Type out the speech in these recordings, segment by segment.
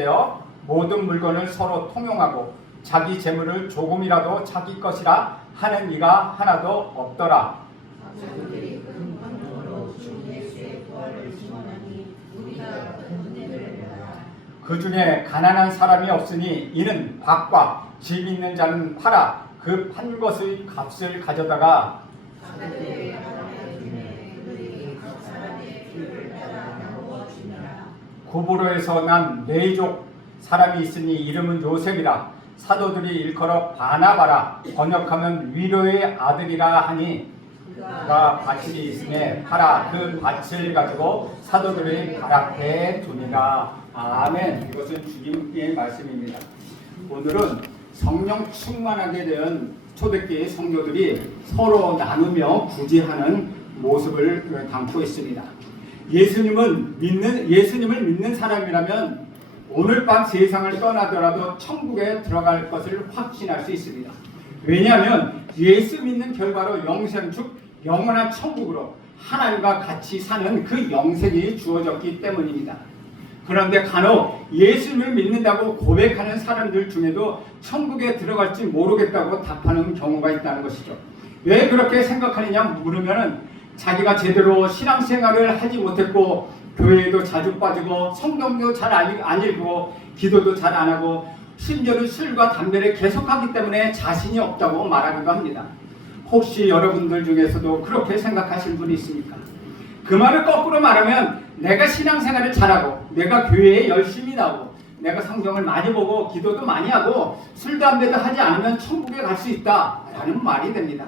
되어 모든 물건을 서로 통용하고 자기 재물을 조금이라도 자기 것이라 하는 이가 하나도 없더라. 자기들이 근본으로 주 예수의 부활을 증언하니 우리가 그 은혜를 받아. 그 중에 가난한 사람이 없으니 이는 밭과 집 있는 자는 팔아 그 판 것의 값을 가져다가 자기들의 하나님의 중에 그들이 각 사람의 길을 따라 나누어 주니라. 구브로에서 난 레이족 사람이 있으니 이름은 요셉이라. 사도들이 일컬어 바나바라 번역하면 위로의 아들이라 하니 그가 밭이 있음에 팔아 그 밭을 가지고 사도들의 발 앞에 두니라. 아멘. 이것은 주님의 말씀입니다. 오늘은 성령 충만하게 된 초대교회 성도들이 서로 나누며 구제하는 모습을 담고 있습니다. 예수님을 믿는 사람이라면 오늘 밤 세상을 떠나더라도 천국에 들어갈 것을 확신할 수 있습니다. 왜냐하면 예수 믿는 결과로 영생 즉 영원한 천국으로 하나님과 같이 사는 그 영생이 주어졌기 때문입니다. 그런데 간혹 예수님을 믿는다고 고백하는 사람들 중에도 천국에 들어갈지 모르겠다고 답하는 경우가 있다는 것이죠. 왜 그렇게 생각하느냐 물으면 자기가 제대로 신앙생활을 하지 못했고 교회에도 자주 빠지고 성경도 잘 안 읽고 기도도 잘 안 하고 심지어는 술과 담배를 계속하기 때문에 자신이 없다고 말하기도 합니다. 혹시 여러분들 중에서도 그렇게 생각하시는 분이 있습니까? 그 말을 거꾸로 말하면 내가 신앙생활을 잘하고 내가 교회에 열심히 나오고 내가 성경을 많이 보고 기도도 많이 하고 술 담배도 하지 않으면 천국에 갈 수 있다라는 말이 됩니다.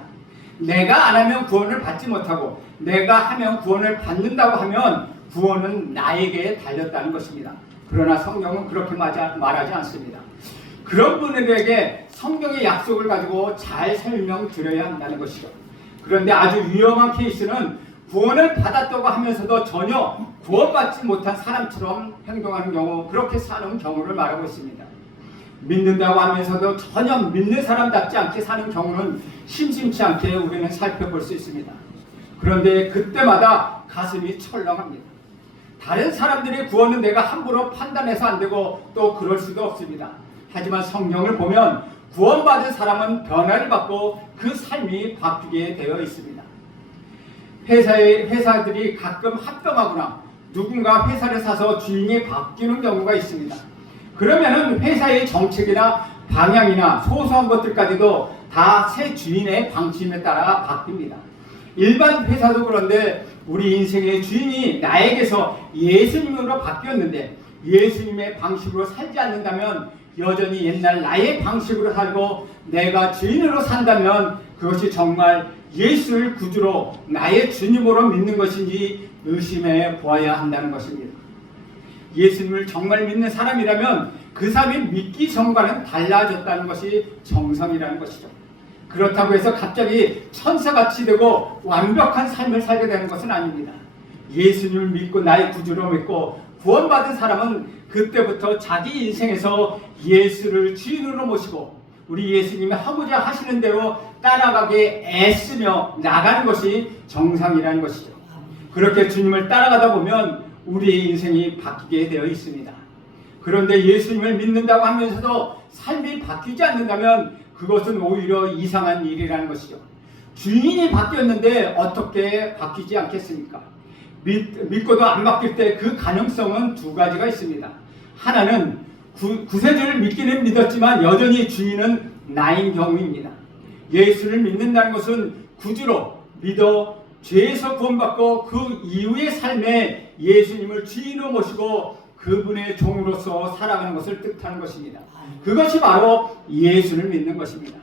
내가 안 하면 구원을 받지 못하고 내가 하면 구원을 받는다고 하면 구원은 나에게 달렸다는 것입니다. 그러나 성경은 그렇게 말하지 않습니다. 그런 분들에게 성경의 약속을 가지고 잘 설명드려야 한다는 것이죠. 그런데 아주 위험한 케이스는 구원을 받았다고 하면서도 전혀 구원받지 못한 사람처럼 행동하는 경우, 그렇게 사는 경우를 말하고 있습니다. 믿는다고 하면서도 전혀 믿는 사람답지 않게 사는 경우는 심심치 않게 우리는 살펴볼 수 있습니다. 그런데 그때마다 가슴이 철렁합니다. 다른 사람들의 구원은 내가 함부로 판단해서 안 되고 또 그럴 수도 없습니다. 하지만 성경을 보면 구원받은 사람은 변화를 받고 그 삶이 바뀌게 되어 있습니다. 회사들이 가끔 합병하거나 누군가 회사를 사서 주인이 바뀌는 경우가 있습니다. 그러면은 회사의 정책이나 방향이나 소소한 것들까지도 다 새 주인의 방침에 따라 바뀝니다. 일반 회사도 그런데 우리 인생의 주인이 나에게서 예수님으로 바뀌었는데 예수님의 방식으로 살지 않는다면 여전히 옛날 나의 방식으로 살고 내가 주인으로 산다면 그것이 정말 예수를 구주로 나의 주님으로 믿는 것인지 의심해 보아야 한다는 것입니다. 예수님을 정말 믿는 사람이라면 그 사람이 믿기 전과는 달라졌다는 것이 정성이라는 것이죠. 그렇다고 해서 갑자기 천사같이 되고 완벽한 삶을 살게 되는 것은 아닙니다. 예수님을 믿고 나의 구주로 믿고 구원받은 사람은 그때부터 자기 인생에서 예수를 주인으로 모시고 우리 예수님이 하고자 하시는 대로 따라가게 애쓰며 나가는 것이 정상이라는 것이죠. 그렇게 주님을 따라가다 보면 우리의 인생이 바뀌게 되어 있습니다. 그런데 예수님을 믿는다고 하면서도 삶이 바뀌지 않는다면 그것은 오히려 이상한 일이라는 것이죠. 주인이 바뀌었는데 어떻게 바뀌지 않겠습니까? 믿고도 안 바뀔 때 그 가능성은 두 가지가 있습니다. 하나는 구세주를 믿기는 믿었지만 여전히 주인은 나인 경우입니다. 예수를 믿는다는 것은 구주로 믿어 죄에서 구원받고 그 이후의 삶에 예수님을 주인으로 모시고 그분의 종으로서 살아가는 것을 뜻하는 것입니다. 그것이 바로 예수를 믿는 것입니다.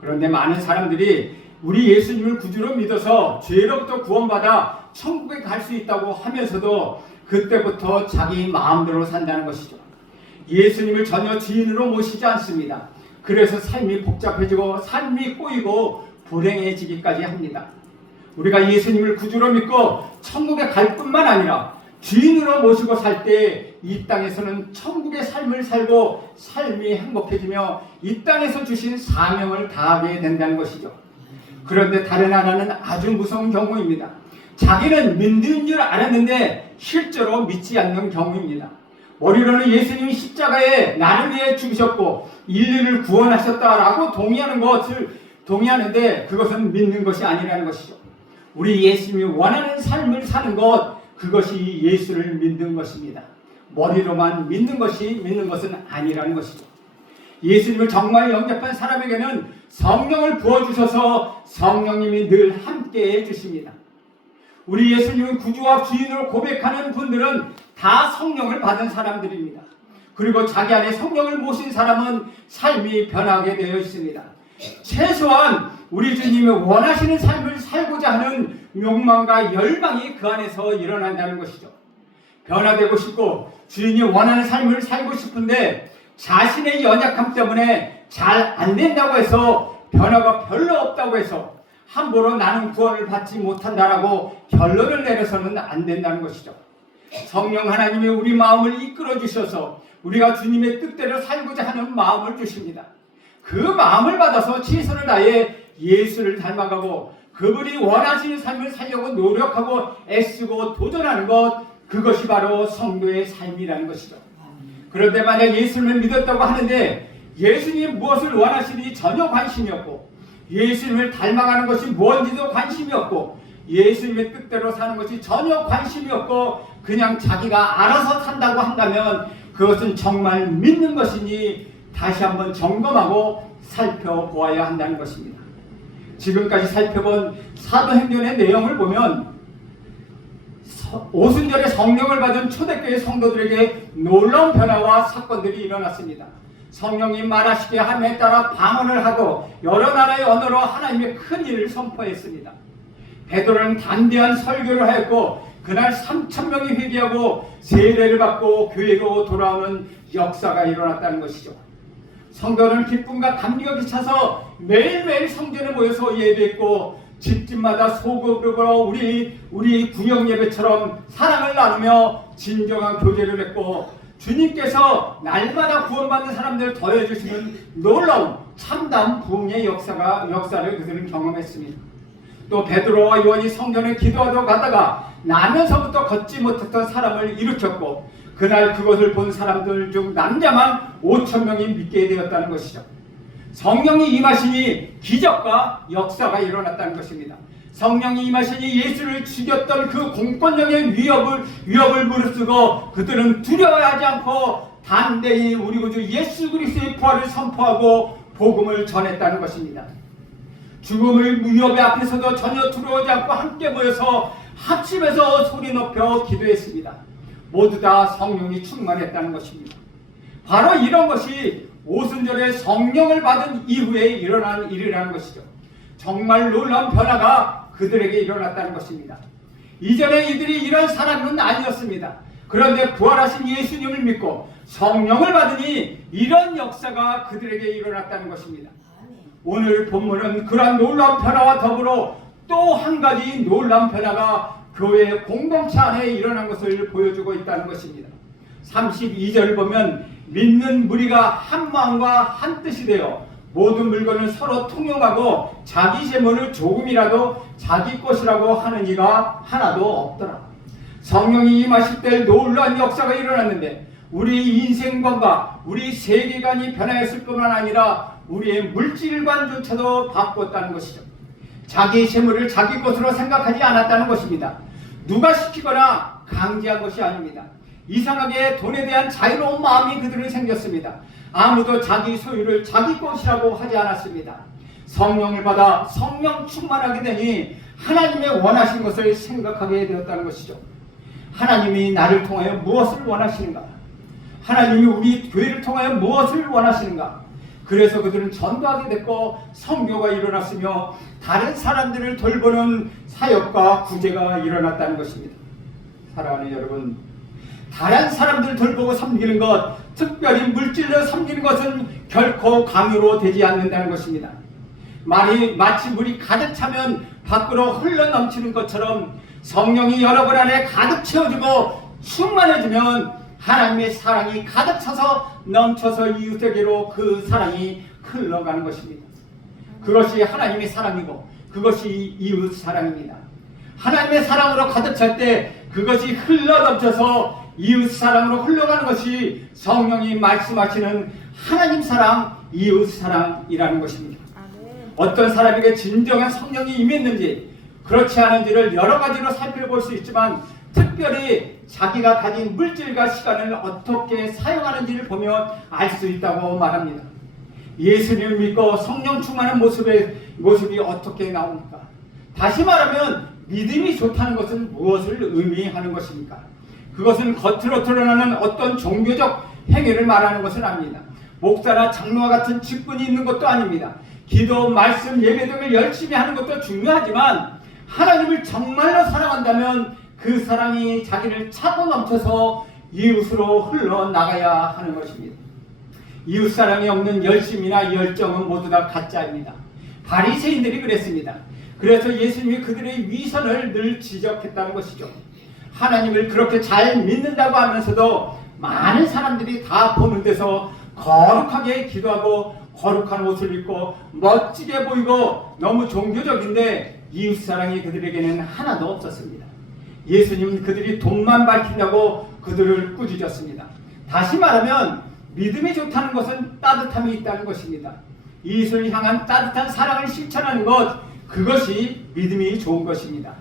그런데 많은 사람들이 우리 예수님을 구주로 믿어서 죄로부터 구원받아 천국에 갈 수 있다고 하면서도 그때부터 자기 마음대로 산다는 것이죠. 예수님을 전혀 주인으로 모시지 않습니다. 그래서 삶이 복잡해지고 삶이 꼬이고 불행해지기까지 합니다. 우리가 예수님을 구주로 믿고 천국에 갈 뿐만 아니라 주인으로 모시고 살 때 이 땅에서는 천국의 삶을 살고 삶이 행복해지며 이 땅에서 주신 사명을 다하게 된다는 것이죠. 그런데 다른 하나는 아주 무서운 경우입니다. 자기는 믿는 줄 알았는데 실제로 믿지 않는 경우입니다. 머리로는 예수님이 십자가에 나를 위해 죽으셨고 인류를 구원하셨다라고 동의하는데 그것은 믿는 것이 아니라는 것이죠. 우리 예수님이 원하는 삶을 사는 것, 그것이 예수를 믿는 것입니다. 머리로만 믿는 것은 아니라는 것이죠. 예수님을 정말 영접한 사람에게는 성령을 부어주셔서 성령님이 늘 함께해 주십니다. 우리 예수님은 구주와 주인으로 고백하는 분들은 다 성령을 받은 사람들입니다. 그리고 자기 안에 성령을 모신 사람은 삶이 변하게 되어 있습니다. 최소한 우리 주님이 원하시는 삶을 살고자 하는 욕망과 열망이 그 안에서 일어난다는 것이죠. 변화되고 싶고 주인이 원하는 삶을 살고 싶은데 자신의 연약함 때문에 잘 안 된다고 해서, 변화가 별로 없다고 해서 함부로 나는 구원을 받지 못한다라고 결론을 내려서는 안 된다는 것이죠. 성령 하나님이 우리 마음을 이끌어 주셔서 우리가 주님의 뜻대로 살고자 하는 마음을 주십니다. 그 마음을 받아서 최선을 다해 예수를 닮아가고 그분이 원하시는 삶을 살려고 노력하고 애쓰고 도전하는 것, 그것이 바로 성도의 삶이라는 것이죠. 그런데 만약 예수님을 믿었다고 하는데 예수님이 무엇을 원하시는지 전혀 관심이 없고, 예수님을 닮아가는 것이 뭔지도 관심이 없고, 예수님의 뜻대로 사는 것이 전혀 관심이 없고 그냥 자기가 알아서 산다고 한다면 그것은 정말 믿는 것이니 다시 한번 점검하고 살펴보아야 한다는 것입니다. 지금까지 살펴본 사도행전의 내용을 보면 오순절에 성령을 받은 초대교회 성도들에게 놀라운 변화와 사건들이 일어났습니다. 성령이 말하시게 함에 따라 방언을 하고 여러 나라의 언어로 하나님의 큰 일을 선포했습니다. 베드로는 담대한 설교를 하였고 그날 3,000명이 회개하고 세례를 받고 교회로 돌아오는 역사가 일어났다는 것이죠. 성도는 기쁨과 감격이 차서 매일매일 성전에 모여서 예배했고 집집마다 소그룹으로 우리 구역 예배처럼 사랑을 나누며 진정한 교제를 했고 주님께서 날마다 구원받는 사람들을 더해주시는 놀라운 참담 부흥의 역사를 그들은 경험했습니다. 또 베드로와 요한이 성전에 기도하러 가다가 나면서부터 걷지 못했던 사람을 일으켰고 그날 그것을 본 사람들 중 남자만 5,000명이 믿게 되었다는 것이죠. 성령이 임하시니 기적과 역사가 일어났다는 것입니다. 성령이 임하시니 예수를 죽였던 그 공권력의 위협을 무릅쓰고 그들은 두려워하지 않고 담대히 우리 구주 예수 그리스도의 부활을 선포하고 복음을 전했다는 것입니다. 죽음의 위협의 앞에서도 전혀 두려워하지 않고 함께 모여서 합심해서 소리 높여 기도했습니다. 모두 다 성령이 충만했다는 것입니다. 바로 이런 것이 오순절에 성령을 받은 이후에 일어난 일이라는 것이죠. 정말 놀라운 변화가 그들에게 일어났다는 것입니다. 이전에 이들이 이런 사람은 아니었습니다. 그런데 부활하신 예수님을 믿고 성령을 받으니 이런 역사가 그들에게 일어났다는 것입니다. 오늘 본문은 그러한 놀라운 변화와 더불어 또 한 가지 놀라운 변화가 교회 공동체 안에 일어난 것을 보여주고 있다는 것입니다. 32절 보면 믿는 무리가 한 마음과 한 뜻이 되어 모든 물건을 서로 통용하고 자기 재물을 조금이라도 자기 것이라고 하는 이가 하나도 없더라. 성령이 임하실 때 놀라운 역사가 일어났는데 우리 인생관과 우리 세계관이 변화했을 뿐만 아니라 우리의 물질관조차도 바꿨다는 것이죠. 자기 재물을 자기 것으로 생각하지 않았다는 것입니다. 누가 시키거나 강제한 것이 아닙니다. 이상하게 돈에 대한 자유로운 마음이 그들은 생겼습니다. 아무도 자기 소유를 자기 것이라고 하지 않았습니다. 성령을 받아 성령 충만하게 되니 하나님의 원하신 것을 생각하게 되었다는 것이죠. 하나님이 나를 통하여 무엇을 원하시는가? 하나님이 우리 교회를 통하여 무엇을 원하시는가? 그래서 그들은 전도하게 됐고 선교가 일어났으며 다른 사람들을 돌보는 사역과 구제가 일어났다는 것입니다. 사랑하는 여러분, 다른 사람들을 돌보고 섬기는 것, 특별히 물질로 섬기는 것은 결코 강요로 되지 않는다는 것입니다. 마치 물이 가득 차면 밖으로 흘러넘치는 것처럼 성령이 여러분 안에 가득 채워지고 충만해지면 하나님의 사랑이 가득 차서 넘쳐서 이웃에게로 그 사랑이 흘러가는 것입니다. 그것이 하나님의 사랑이고 그것이 이웃 사랑입니다. 하나님의 사랑으로 가득 찰 때 그것이 흘러넘쳐서 이웃 사랑으로 흘러가는 것이 성령이 말씀하시는 하나님 사랑, 이웃 사랑이라는 것입니다. 어떤 사람에게 진정한 성령이 임했는지 그렇지 않은지를 여러 가지로 살펴볼 수 있지만 특별히 자기가 가진 물질과 시간을 어떻게 사용하는지를 보면 알 수 있다고 말합니다. 예수님을 믿고 성령 충만한 모습이 어떻게 나옵니까? 다시 말하면 믿음이 좋다는 것은 무엇을 의미하는 것입니까? 그것은 겉으로 드러나는 어떤 종교적 행위를 말하는 것은 아닙니다. 목사나 장로와 같은 직분이 있는 것도 아닙니다. 기도, 말씀, 예배 등을 열심히 하는 것도 중요하지만 하나님을 정말로 사랑한다면 그 사랑이 자기를 차고 넘쳐서 이웃으로 흘러나가야 하는 것입니다. 이웃 사랑이 없는 열심이나 열정은 모두 다 가짜입니다. 바리새인들이 그랬습니다. 그래서 예수님이 그들의 위선을 늘 지적했다는 것이죠. 하나님을 그렇게 잘 믿는다고 하면서도 많은 사람들이 다 보는 데서 거룩하게 기도하고 거룩한 옷을 입고 멋지게 보이고 너무 종교적인데 이웃사랑이 그들에게는 하나도 없었습니다. 예수님은 그들이 돈만 밝힌다고 그들을 꾸짖었습니다. 다시 말하면 믿음이 좋다는 것은 따뜻함이 있다는 것입니다. 이웃을 향한 따뜻한 사랑을 실천하는 것, 그것이 믿음이 좋은 것입니다.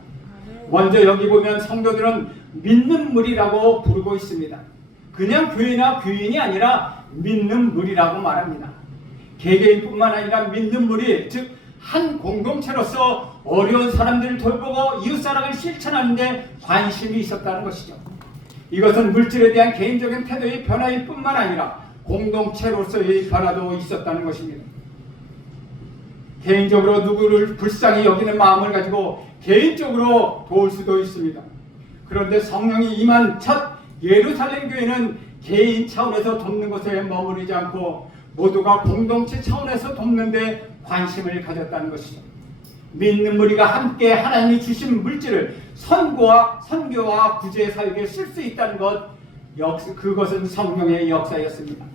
먼저 여기 보면 성도들은 믿는 무리라고 부르고 있습니다. 그냥 교회나 교인이 아니라 믿는 무리라고 말합니다. 개개인뿐만 아니라 믿는 무리, 즉 한 공동체로서 어려운 사람들을 돌보고 이웃사랑을 실천하는 데 관심이 있었다는 것이죠. 이것은 물질에 대한 개인적인 태도의 변화일 뿐만 아니라 공동체로서의 변화도 있었다는 것입니다. 개인적으로 누구를 불쌍히 여기는 마음을 가지고 개인적으로 도울 수도 있습니다. 그런데 성령이 임한 첫 예루살렘 교회는 개인 차원에서 돕는 것에 머무르지 않고 모두가 공동체 차원에서 돕는 데 관심을 가졌다는 것이죠. 믿는 무리가 함께 하나님이 주신 물질을 선교와 구제 사역에 쓸 수 있다는 것, 그것은 성령의 역사였습니다.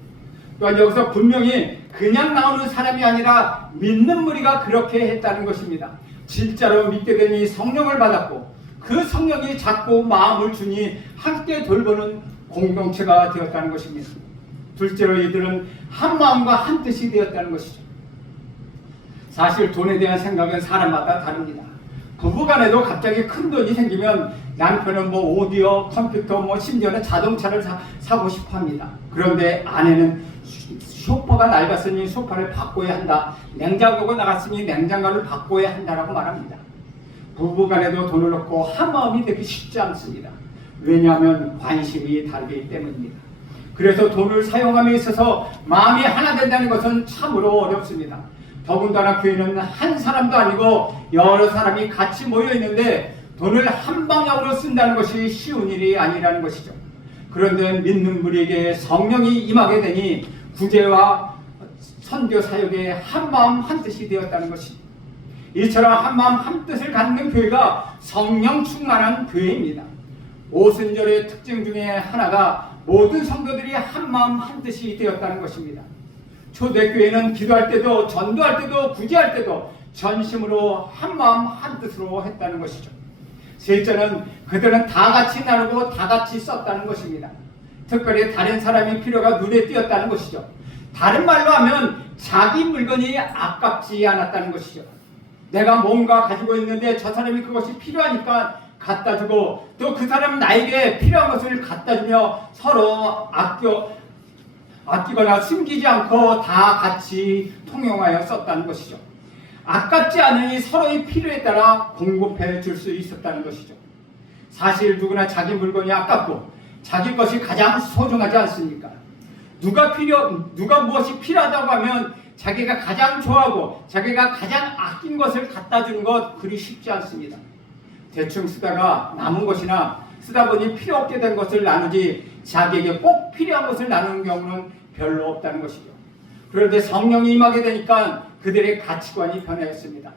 또한 여기서 분명히 그냥 나오는 사람이 아니라 믿는 무리가 그렇게 했다는 것입니다. 진짜로 믿게 되니 성령을 받았고 그 성령이 자꾸 마음을 주니 함께 돌보는 공동체가 되었다는 것입니다. 둘째로 이들은 한 마음과 한 뜻이 되었다는 것이죠. 사실 돈에 대한 생각은 사람마다 다릅니다. 부부간에도 갑자기 큰 돈이 생기면 남편은 오디오, 컴퓨터, 심지어는 자동차를 사고 싶어 합니다. 그런데 아내는 소파가 낡았으니 소파를 바꿔야 한다. 냉장고가 나갔으니 냉장고를 바꿔야 한다라고 말합니다. 부부간에도 돈을 넣고 한 마음이 되기 쉽지 않습니다. 왜냐하면 관심이 다르기 때문입니다. 그래서 돈을 사용함에 있어서 마음이 하나 된다는 것은 참으로 어렵습니다. 더군다나 교회는 한 사람도 아니고 여러 사람이 같이 모여 있는데 돈을 한 방향으로 쓴다는 것이 쉬운 일이 아니라는 것이죠. 그런데 믿는 무리에게 성령이 임하게 되니 구제와 선교 사역에 한마음 한뜻이 되었다는 것입니다. 이처럼 한마음 한뜻을 갖는 교회가 성령 충만한 교회입니다. 오순절의 특징 중에 하나가 모든 성도들이 한마음 한뜻이 되었다는 것입니다. 초대교회는 기도할 때도 전도할 때도 구제할 때도 전심으로 한마음 한뜻으로 했다는 것이죠. 셋째는 그들은 다 같이 나누고 다 같이 썼다는 것입니다. 특별히 다른 사람의 필요가 눈에 띄었다는 것이죠. 다른 말로 하면 자기 물건이 아깝지 않았다는 것이죠. 내가 뭔가 가지고 있는데 저 사람이 그것이 필요하니까 갖다 주고 또 그 사람은 나에게 필요한 것을 갖다 주며 서로 아끼거나 숨기지 않고 다 같이 통용하여 썼다는 것이죠. 아깝지 않으니 서로의 필요에 따라 공급해 줄 수 있었다는 것이죠. 사실 누구나 자기 물건이 아깝고 자기 것이 가장 소중하지 않습니까? 누가 무엇이 필요하다고 하면 자기가 가장 좋아하고 자기가 가장 아낀 것을 갖다 주는 것 그리 쉽지 않습니다. 대충 쓰다가 남은 것이나 쓰다 보니 필요 없게 된 것을 나누지 자기에게 꼭 필요한 것을 나누는 경우는 별로 없다는 것이죠. 그런데 성령이 임하게 되니까 그들의 가치관이 변화했습니다.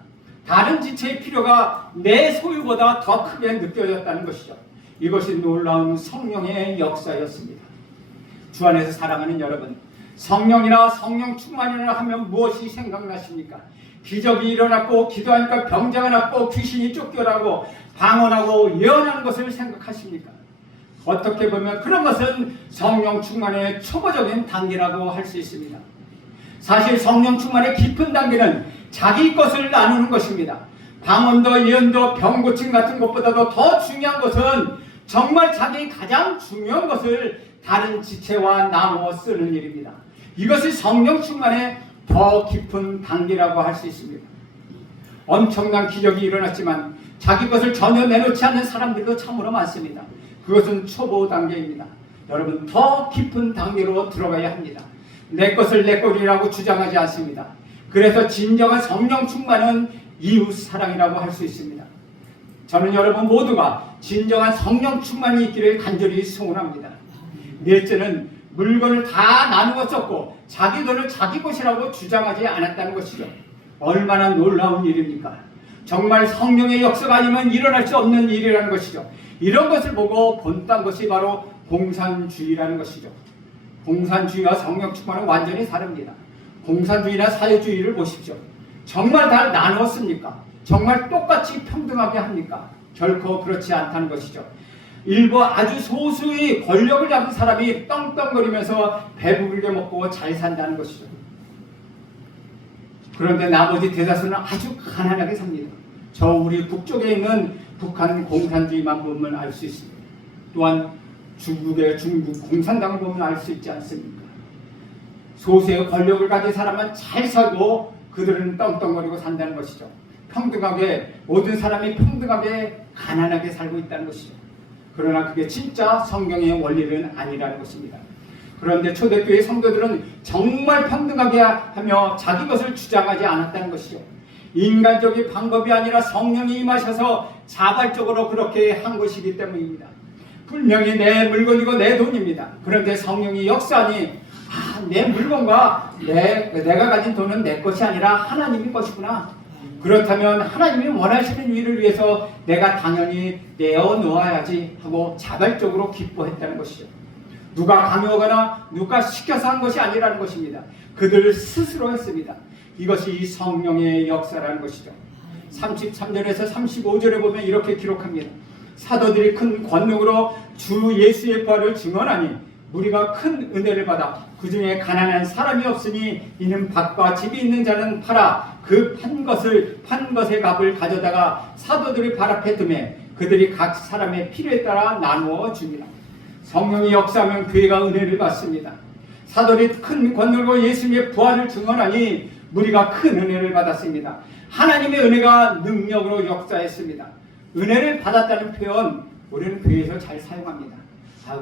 다른 지체의 필요가 내 소유보다 더 크게 느껴졌다는 것이죠. 이것이 놀라운 성령의 역사였습니다. 주 안에서 사랑하는 여러분, 성령이나 성령 충만이라 하면 무엇이 생각나십니까? 기적이 일어났고 기도하니까 병자가 낫고 귀신이 쫓겨나고 방언하고 예언하는 것을 생각하십니까? 어떻게 보면 그런 것은 성령 충만의 초보적인 단계라고 할 수 있습니다. 사실 성령 충만의 깊은 단계는 자기 것을 나누는 것입니다. 방언도 예언도 병고침 같은 것보다도 더 중요한 것은 정말 자기 가장 중요한 것을 다른 지체와 나누어 쓰는 일입니다. 이것이 성령 충만의 더 깊은 단계라고 할 수 있습니다. 엄청난 기적이 일어났지만 자기 것을 전혀 내놓지 않는 사람들도 참으로 많습니다. 그것은 초보 단계입니다. 여러분, 더 깊은 단계로 들어가야 합니다. 내 것을 내 것이라고 주장하지 않습니다. 그래서 진정한 성령 충만은 이웃 사랑이라고 할 수 있습니다. 저는 여러분 모두가 진정한 성령 충만이 있기를 간절히 소원합니다. 넷째는 물건을 다 나누어 썼고 자기 돈을 자기 것이라고 주장하지 않았다는 것이죠. 얼마나 놀라운 일입니까? 정말 성령의 역사가 아니면 일어날 수 없는 일이라는 것이죠. 이런 것을 보고 본딴 것이 바로 공산주의라는 것이죠. 공산주의와 성령 충만은 완전히 다릅니다. 공산주의나 사회주의를 보십시오. 정말 다 나누었습니까? 정말 똑같이 평등하게 합니까? 결코 그렇지 않다는 것이죠. 일부 아주 소수의 권력을 잡은 사람이 떵떵거리면서 배부르게 먹고 잘 산다는 것이죠. 그런데 나머지 대다수는 아주 가난하게 삽니다. 저 우리 북쪽에 있는 북한 공산주의만 보면 알 수 있습니다. 또한 중국의 중국 공산당을 보면 알 수 있지 않습니까? 소수의 권력을 가진 사람은 잘 살고 그들은 떵떵거리고 산다는 것이죠. 평등하게, 모든 사람이 평등하게 가난하게 살고 있다는 것이죠. 그러나 그게 진짜 성경의 원리는 아니라는 것입니다. 그런데 초대교회 성도들은 정말 평등하게 하며 자기 것을 주장하지 않았다는 것이죠. 인간적인 방법이 아니라 성령이 임하셔서 자발적으로 그렇게 한 것이기 때문입니다. 분명히 내 물건이고 내 돈입니다. 그런데 성령이 역사하니 내 물건과 내가 가진 돈은 내 것이 아니라 하나님의 것이구나. 그렇다면 하나님이 원하시는 일을 위해서 내가 당연히 내어 놓아야지 하고 자발적으로 기뻐했다는 것이죠. 누가 강요하거나 누가 시켜서 한 것이 아니라는 것입니다. 그들 스스로 했습니다. 이것이 성령의 역사라는 것이죠. 33절에서 35절에 보면 이렇게 기록합니다. 사도들이 큰 권능으로 주 예수의 부활을 증언하니 우리가 큰 은혜를 받아 그 중에 가난한 사람이 없으니 이는 밭과 집이 있는 자는 팔아 그 판 것의 값을 가져다가 사도들의 발 앞에 두매 그들이 각 사람의 필요에 따라 나누어 줍니다. 성령이 역사하면 교회가 은혜를 받습니다. 사도들이 큰 권능으로 예수님의 부활을 증언하니 우리가 큰 은혜를 받았습니다. 하나님의 은혜가 능력으로 역사했습니다. 은혜를 받았다는 표현 우리는 교회에서 잘 사용합니다.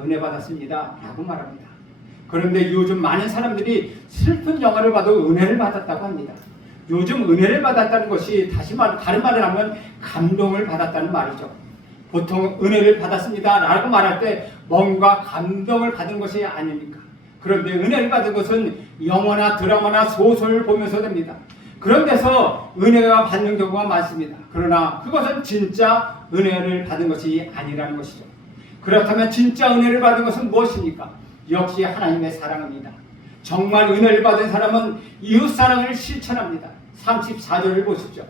은혜 받았습니다 라고 말합니다. 그런데 요즘 많은 사람들이 슬픈 영화를 봐도 은혜를 받았다고 합니다. 요즘 은혜를 받았다는 것이 다른 말을 하면 감동을 받았다는 말이죠. 보통 은혜를 받았습니다 라고 말할 때 뭔가 감동을 받은 것이 아닙니까? 그런데 은혜를 받은 것은 영화나 드라마나 소설을 보면서 됩니다. 그런 데서 은혜가 받는 경우가 많습니다. 그러나 그것은 진짜 은혜를 받은 것이 아니라는 것이죠. 그렇다면 진짜 은혜를 받은 것은 무엇입니까? 역시 하나님의 사랑입니다. 정말 은혜를 받은 사람은 이웃사랑을 실천합니다. 34절을 보십시오.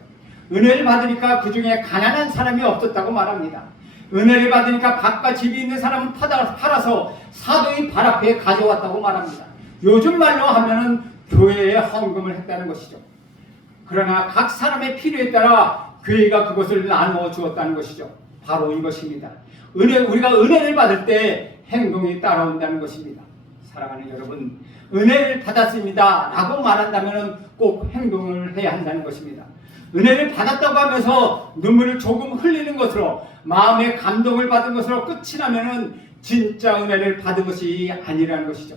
은혜를 받으니까 그 중에 가난한 사람이 없었다고 말합니다. 은혜를 받으니까 밭과 집이 있는 사람은 팔아서 사도의 발 앞에 가져왔다고 말합니다. 요즘 말로 하면은 교회에 헌금을 했다는 것이죠. 그러나 각 사람의 필요에 따라 교회가 그것을 나누어 주었다는 것이죠. 바로 이것입니다. 우리가 은혜를 받을 때 행동이 따라온다는 것입니다. 사랑하는 여러분, 은혜를 받았습니다 라고 말한다면 꼭 행동을 해야 한다는 것입니다. 은혜를 받았다고 하면서 눈물을 조금 흘리는 것으로 마음의 감동을 받은 것으로 끝이 나면은 진짜 은혜를 받은 것이 아니라는 것이죠.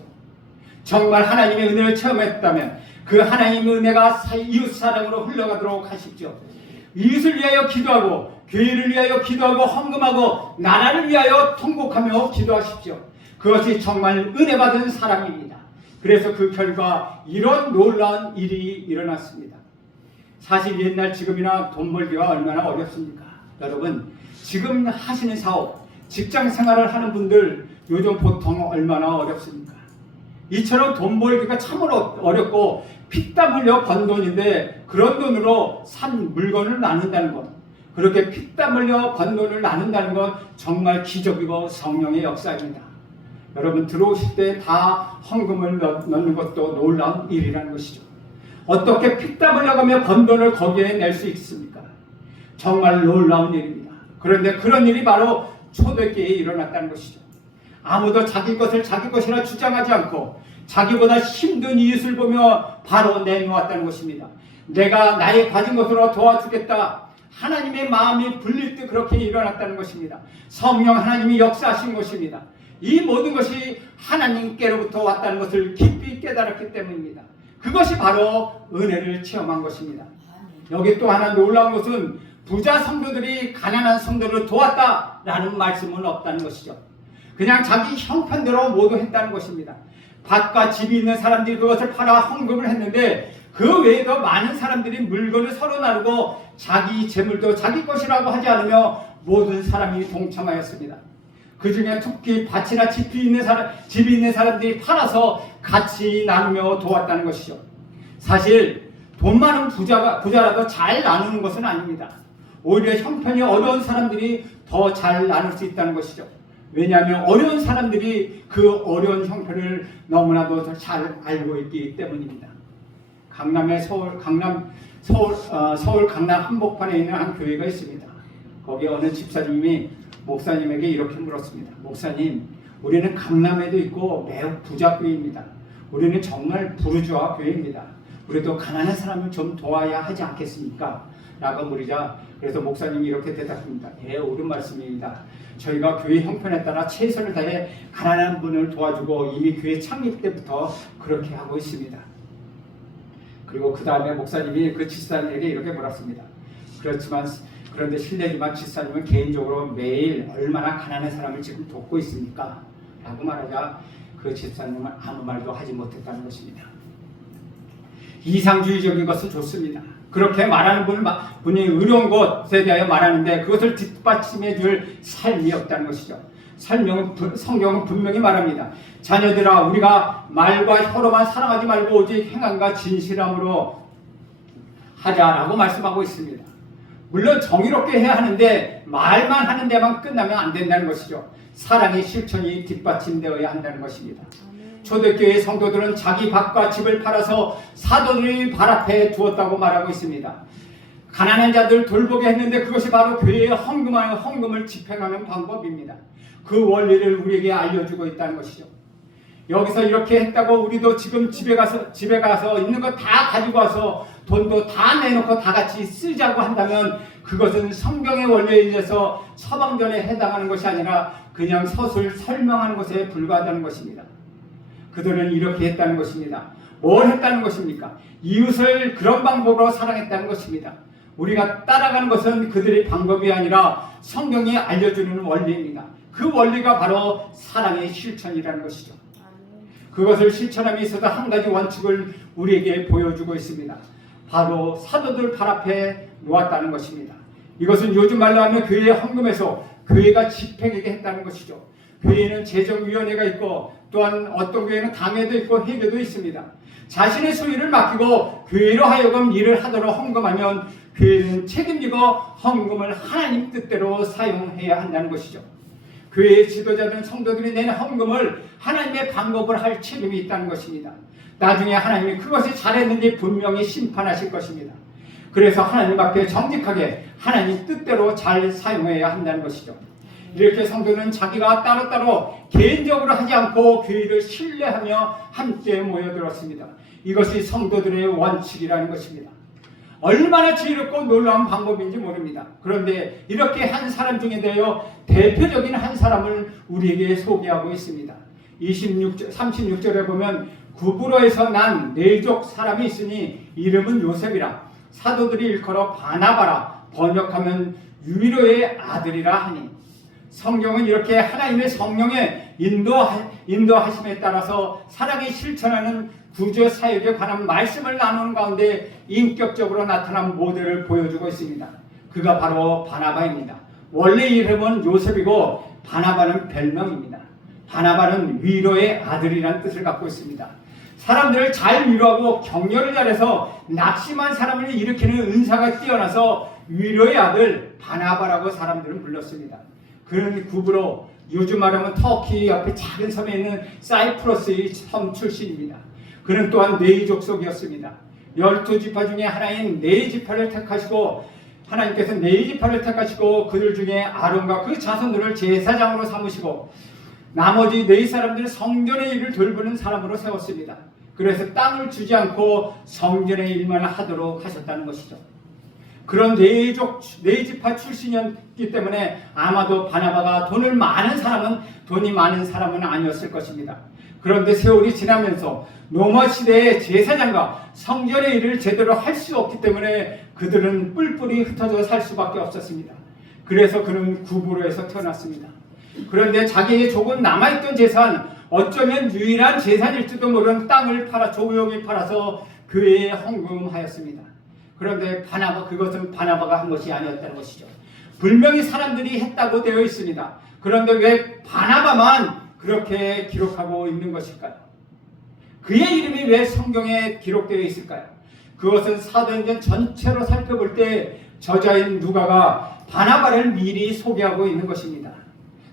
정말 하나님의 은혜를 체험했다면 그 하나님의 은혜가 이웃사랑으로 흘러가도록 하십시오. 이웃을 위하여 기도하고 교회를 위하여 기도하고 헌금하고 나라를 위하여 통곡하며 기도하십시오. 그것이 정말 은혜 받은 사람입니다. 그래서 그 결과 이런 놀라운 일이 일어났습니다. 사실 옛날 지금이나 돈 벌기가 얼마나 어렵습니까? 여러분, 지금 하시는 사업, 직장 생활을 하는 분들 요즘 보통 얼마나 어렵습니까? 이처럼 돈 벌기가 참으로 어렵고 피땀 흘려 번 돈인데 그런 돈으로 산 물건을 나눈다는 것, 그렇게 피땀 흘려 번 돈을 나눈다는 건 정말 기적이고 성령의 역사입니다. 여러분 들어오실 때 다 헌금을 넣는 것도 놀라운 일이라는 것이죠. 어떻게 피땀 흘려가며 번 돈을 거기에 낼 수 있습니까? 정말 놀라운 일입니다. 그런데 그런 일이 바로 초대교회에 일어났다는 것이죠. 아무도 자기 것을 자기 것이라 주장하지 않고 자기보다 힘든 이웃을 보며 바로 내놓았다는 것입니다. 내가 나의 가진 것으로 도와주겠다. 하나님의 마음이 불릴 때 그렇게 일어났다는 것입니다. 성령 하나님이 역사하신 것입니다. 이 모든 것이 하나님께로부터 왔다는 것을 깊이 깨달았기 때문입니다. 그것이 바로 은혜를 체험한 것입니다. 여기 또 하나 놀라운 것은 부자 성도들이 가난한 성도를 도왔다라는 말씀은 없다는 것이죠. 그냥 자기 형편대로 모두 했다는 것입니다. 밭과 집이 있는 사람들이 그것을 팔아 헌금을 했는데 그 외에도 많은 사람들이 물건을 서로 나누고 자기 재물도 자기 것이라고 하지 않으며 모든 사람이 동참하였습니다. 그 중에 특히 밭이나 집이 있는 사람들이 팔아서 같이 나누며 도왔다는 것이죠. 사실 돈 많은 부자라도 잘 나누는 것은 아닙니다. 오히려 형편이 어려운 사람들이 더 잘 나눌 수 있다는 것이죠. 왜냐하면 어려운 사람들이 그 어려운 형편을 너무나도 더 잘 알고 있기 때문입니다. 서울 강남 한복판에 있는 한 교회가 있습니다. 거기에 어느 집사님이 목사님에게 이렇게 물었습니다. 목사님, 우리는 강남에도 있고 매우 부자 교회입니다. 우리는 정말 부르주아 교회입니다. 우리도 가난한 사람을 좀 도와야 하지 않겠습니까? 라고 물으자 그래서 목사님이 이렇게 대답합니다. 옳은 말씀입니다. 저희가 교회 형편에 따라 최선을 다해 가난한 분을 도와주고 이미 교회 창립 때부터 그렇게 하고 있습니다. 그리고 그 다음에 목사님이 그 집사님에게 이렇게 물었습니다. 그런데 실례지만 집사님은 개인적으로 매일 얼마나 가난한 사람을 지금 돕고 있습니까? 라고 말하자 그 집사님은 아무 말도 하지 못했다는 것입니다. 이상주의적인 것은 좋습니다. 그렇게 말하는 분이 의로운 것에 대하여 말하는데 그것을 뒷받침해 줄 삶이 없다는 것이죠. 성경은 분명히 말합니다. 자녀들아, 우리가 말과 혀로만 사랑하지 말고 오직 행함과 진실함으로 하자라고 말씀하고 있습니다. 물론 정의롭게 해야 하는데 말만 하는 데만 끝나면 안 된다는 것이죠. 사랑의 실천이 뒷받침되어야 한다는 것입니다. 초대교회 성도들은 자기 밭과 집을 팔아서 사도들의 발 앞에 두었다고 말하고 있습니다. 가난한 자들 돌보게 했는데 그것이 바로 교회에 헌금을 집행하는 방법입니다. 그 원리를 우리에게 알려주고 있다는 것이죠. 여기서 이렇게 했다고 우리도 지금 집에 가서 있는 거 다 가지고 와서 돈도 다 내놓고 다 같이 쓰자고 한다면 그것은 성경의 원리에 의해서 서방전에 해당하는 것이 아니라 그냥 서술 설명하는 것에 불과하다는 것입니다. 그들은 이렇게 했다는 것입니다. 뭘 했다는 것입니까? 이웃을 그런 방법으로 사랑했다는 것입니다. 우리가 따라가는 것은 그들의 방법이 아니라 성경이 알려주는 원리입니다. 그 원리가 바로 사랑의 실천이라는 것이죠. 그것을 실천함에 있어서 한 가지 원칙을 우리에게 보여주고 있습니다. 바로 사도들 발 앞에 놓았다는 것입니다. 이것은 요즘 말로 하면 교회의 헌금에서 교회가 집행하게 했다는 것이죠. 교회에는 재정위원회가 있고 또한 어떤 교회는 당회도 있고 회계도 있습니다. 자신의 소유를 맡기고 교회로 하여금 일을 하도록 헌금하면 교회는 책임지고 헌금을 하나님 뜻대로 사용해야 한다는 것이죠. 교회의 지도자된 성도들이 내는 헌금을 하나님의 방법을 할 책임이 있다는 것입니다. 나중에 하나님이 그것이 잘했는지 분명히 심판하실 것입니다. 그래서 하나님 앞에 정직하게 하나님 뜻대로 잘 사용해야 한다는 것이죠. 이렇게 성도는 자기가 따로따로 개인적으로 하지 않고 교회를 신뢰하며 함께 모여들었습니다. 이것이 성도들의 원칙이라는 것입니다. 얼마나 지혜롭고 놀라운 방법인지 모릅니다. 그런데 이렇게 한 사람 중에 대하여 대표적인 한 사람을 우리에게 소개하고 있습니다. 36절에 보면 구브로에서 난 네족 사람이 있으니 이름은 요셉이라 사도들이 일컬어 바나바라 번역하면 유리로의 아들이라 하니 성경은 이렇게 하나님의 성령의 인도하심에 따라서 사랑이 실천하는 구조 사역에 관한 말씀을 나누는 가운데 인격적으로 나타난 모델을 보여주고 있습니다. 그가 바로 바나바입니다. 원래 이름은 요셉이고 바나바는 별명입니다. 바나바는 위로의 아들이라는 뜻을 갖고 있습니다. 사람들을 잘 위로하고 격려를 잘해서 낙심한 사람을 일으키는 은사가 뛰어나서 위로의 아들 바나바라고 사람들은 불렀습니다. 그는 구브로, 요즘 말하면 터키 옆에 작은 섬에 있는 사이프러스의 섬 출신입니다. 그는 또한 네이 족속이었습니다. 12지파 중에 하나인 네이 지파를 택하시고, 하나님께서 네이 지파를 택하시고 그들 중에 아론과 그 자손들을 제사장으로 삼으시고 나머지 네이 사람들을 성전의 일을 돌보는 사람으로 세웠습니다. 그래서 땅을 주지 않고 성전의 일만 하도록 하셨다는 것이죠. 그런 네이 지파 출신이었기 때문에 아마도 바나바가 돈이 많은 사람은 아니었을 것입니다. 그런데 세월이 지나면서 로마 시대의 제사장과 성전의 일을 제대로 할 수 없기 때문에 그들은 뿔뿔이 흩어져 살 수밖에 없었습니다. 그래서 그는 구브로에서 태어났습니다. 그런데 자기에게 조금 남아있던 재산, 어쩌면 유일한 재산일지도 모르는 땅을 조용히 팔아서 교회에 헌금하였습니다. 그런데 그것은 바나바가 한 것이 아니었다는 것이죠. 분명히 사람들이 했다고 되어 있습니다. 그런데 왜 바나바만 그렇게 기록하고 있는 것일까요? 그의 이름이 왜 성경에 기록되어 있을까요? 그것은 사도행전 전체로 살펴볼 때 저자인 누가가 바나바를 미리 소개하고 있는 것입니다.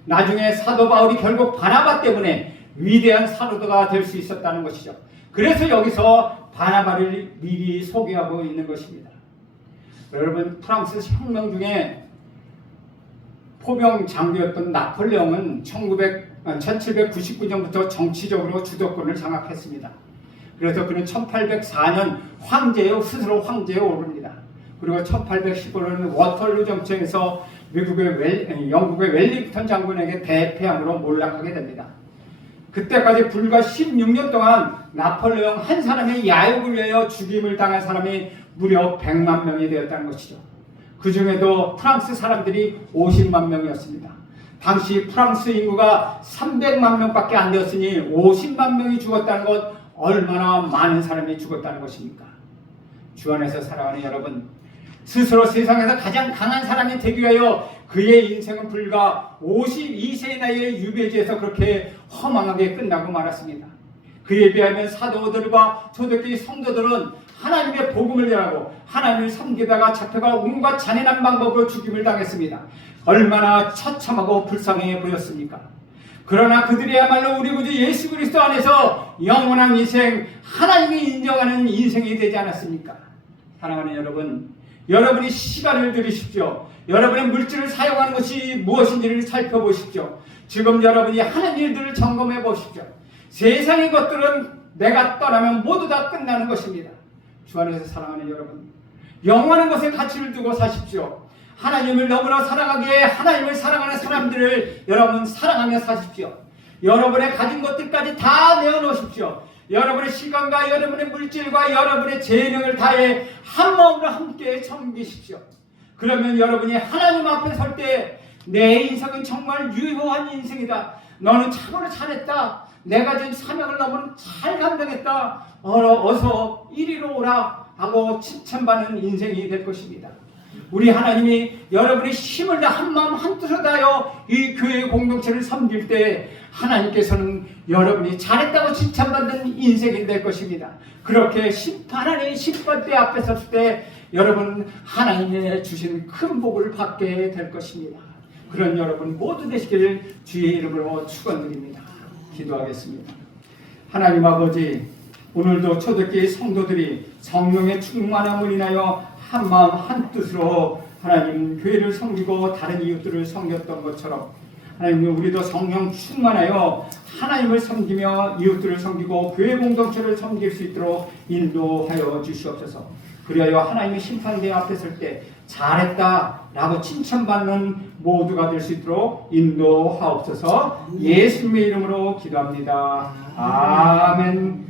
나중에 사도 바울이 결국 바나바 때문에 위대한 사도가 될 수 있었다는 것이죠. 그래서 여기서 바나바를 미리 소개하고 있는 것입니다. 여러분, 프랑스 혁명 중에 포병 장교였던 나폴레옹은 1799년부터 정치적으로 주도권을 장악했습니다. 그래서 그는 1804년 스스로 황제에 오릅니다. 그리고 1815년 워털루 전쟁에서 영국의 웰링턴 장군에게 대패함으로 몰락하게 됩니다. 그때까지 불과 16년 동안 나폴레옹 한 사람의 야욕을 위하여 죽임을 당한 사람이 무려 100만 명이 되었다는 것이죠. 그 중에도 프랑스 사람들이 50만 명이었습니다. 당시 프랑스 인구가 300만 명밖에 안 되었으니 50만 명이 죽었다는 것, 얼마나 많은 사람이 죽었다는 것입니까? 주 안에서 사랑하는 여러분, 스스로 세상에서 가장 강한 사람이 되기 위하여 그의 인생은 불과 52세의 나이에 유배지에서 그렇게 허망하게 끝나고 말았습니다. 그에 비하면 사도들과 초대교회 성도들은 하나님의 복음을 전하고 하나님을 섬기다가 잡혀가 온갖 잔인한 방법으로 죽임을 당했습니다. 얼마나 처참하고 불쌍해 보였습니까? 그러나 그들이야말로 우리 구주 예수 그리스도 안에서 영원한 인생, 하나님이 인정하는 인생이 되지 않았습니까? 사랑하는 여러분, 여러분이 시간을 들이십시오. 여러분의 물질을 사용하는 것이 무엇인지를 살펴보십시오. 지금 여러분이 하는 일들을 점검해 보십시오. 세상의 것들은 내가 떠나면 모두 다 끝나는 것입니다. 주 안에서 사랑하는 여러분, 영원한 것에 가치를 두고 사십시오. 하나님을 너무나 사랑하기에 하나님을 사랑하는 사람들을 여러분 사랑하며 사십시오. 여러분의 가진 것들까지 다 내어놓으십시오. 여러분의 시간과 여러분의 물질과 여러분의 재능을 다해 한 마음으로 함께 섬기십시오. 그러면 여러분이 하나님 앞에 설 때 내 인생은 정말 유효한 인생이다. 너는 참으로 잘했다. 내가 진 사명을 너무 잘 감당했다. 어서 이리로 오라 하고 칭찬받는 인생이 될 것입니다. 우리 하나님이 여러분의 힘을 다 한 마음 한 뜻으로 다하여 이 교회 공동체를 섬길 때 하나님께서는 여러분이 잘했다고 칭찬받는 인생이 될 것입니다. 그렇게 하나님의 심판대 앞에 섰을 때 여러분 하나님의 주신 큰 복을 받게 될 것입니다. 그런 여러분 모두 되시기를 주의 이름으로 축원드립니다. 기도하겠습니다. 하나님 아버지, 오늘도 초대교회 성도들이 성령의 충만함을 인하여 한 마음 한 뜻으로 하나님 교회를 섬기고 다른 이웃들을 섬겼던 것처럼 하나님 우리도 성령 충만하여 하나님을 섬기며 이웃들을 섬기고 교회 공동체를 섬길 수 있도록 인도하여 주시옵소서. 그리하여 하나님의 심판대 앞에 설 때 잘했다 라고 칭찬받는 모두가 될 수 있도록 인도하옵소서. 예수님의 이름으로 기도합니다. 아멘.